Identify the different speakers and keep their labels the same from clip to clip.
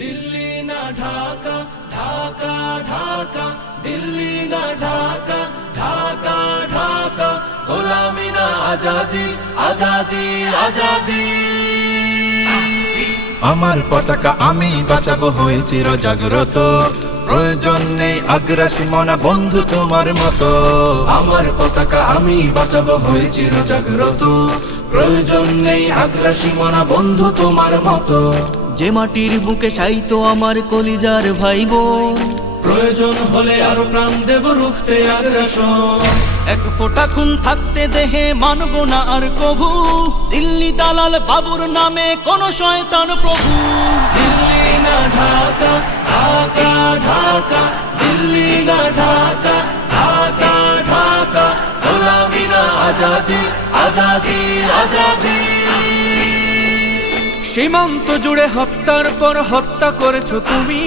Speaker 1: দিল্লি না ঢাকা ঢাকা ঢাকা দিল্লি না ঢাকা ঢাকা ঢাকা গোলামি না আজাদি আজাদি আজাদি
Speaker 2: আমার পতাকা আমি বাঁচাবো হয়েছি জাগ্রত প্রয়োজন নেই আগ্রাসী মনা বন্ধু তোমার মতো
Speaker 3: আমার পতাকা আমি বাঁচাবো হয়েছি জাগ্রত প্রয়োজন নেই আগ্রাসী মনা বন্ধু তোমার মতো
Speaker 4: যে মাটির বুকে সাইতো আমার কলিজার ভাইব
Speaker 5: প্রয়োজন হলে আরো প্রাণ দেব রুখতে
Speaker 4: এক ফোঁটা খুন থাকতে দেহে মানব না আর কভু দিল্লি দালাল বাবুর নামে কোন শয়তান প্রভু
Speaker 1: দিল্লি না ঢাকা ঢাকা ঢাকা দিল্লি না ঢাকা ঢাকা ঢাকা গোলামি না আজাদি আজাদি আজাদি
Speaker 6: সীমান্ত জুড়ে হত্যার পর হত্যা করেছো তুমি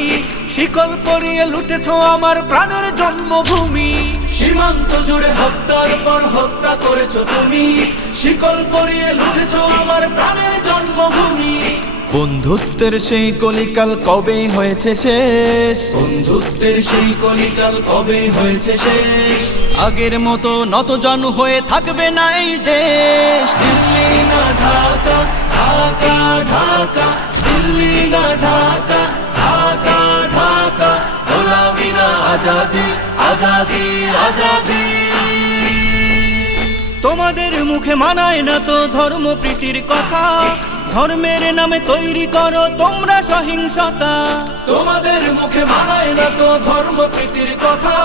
Speaker 6: শিকল পরিয়ে লুটেছ আমার প্রাণের জন্মভূমি
Speaker 7: সীমান্ত জুড়ে হত্যার পর হত্যা করেছো তুমি শিকল পরিয়ে লুটেছ আমার প্রাণের জন্মভূমি
Speaker 8: বন্ধুত্বের সেই কলিকাল কবে হয়েছে শেষ
Speaker 9: বন্ধুত্বের সেই কলিকাল কবে হয়েছে শেষ
Speaker 4: আগের মতো নত জন হয়ে থাকবে না এই দেশ
Speaker 1: দিল্লি না ঢাকা ঢাকা ঢাকা দিল্লি না ঢাকা ঢাকা ঢাকা গোলামি না আজাদি আজাদি আজাদি
Speaker 4: তোমাদের মুখে মানায় না তো ধর্ম প্রীতির কথা ধর্মের নামে তৈরি করো তোমরা সহিংসতা
Speaker 7: তোমাদের মুখে মানায় না তো ধর্ম প্রীতির কথা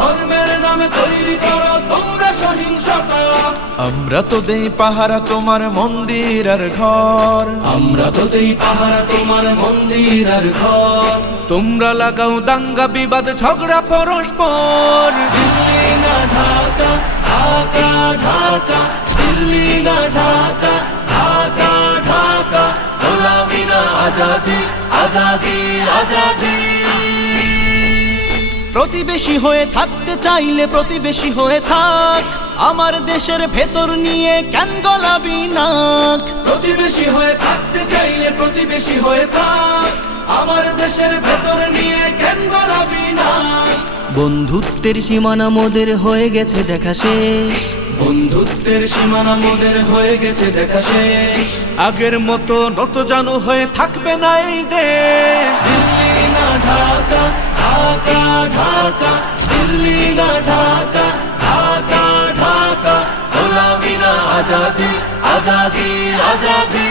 Speaker 7: ধর্মের নামে তৈরি করো তোমরা সহিংসতা
Speaker 8: আমরা তো দেই পাহারা তোমার মন্দির আর ঘর
Speaker 9: আমরা তো দেই পাহারা তোমার মন্দির আর ঘর
Speaker 4: তোমরা লাগাও দাঙ্গা বিবাদ ঝগড়া পরস্পর
Speaker 1: দিল্লি না ঢাকা ঢাকা দিল্লি না ঢাকা
Speaker 4: প্রতিবেশী হয়ে থাকতে চাইলে প্রতিবেশী হয়ে থাক আমার দেশের ভেতর নিয়ে কেন গলাবি নাক
Speaker 7: প্রতিবেশী হয়ে থাকতে চাইলে প্রতিবেশী হয়ে থাক আমার দেশের ভেতর নিয়ে কেন গলাবি নাক
Speaker 8: বন্ধুত্বের সীমানা মোদের হয়ে গেছে দেখা শেষ
Speaker 9: বন্ধুত্বের সীমানা মোদের হয়ে গেছে দেখা শেষ
Speaker 4: আগের মতো নত জানু হয়ে থাকবে না এই দেশ
Speaker 1: দিল্লি না ঢাকা ঢাকা ঢাকা দিল্লি না ঢাকা ঢাকা ঢাকা গোলামি না আজাদি আজাদি আজাদি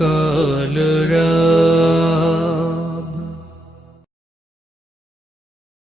Speaker 1: কালরা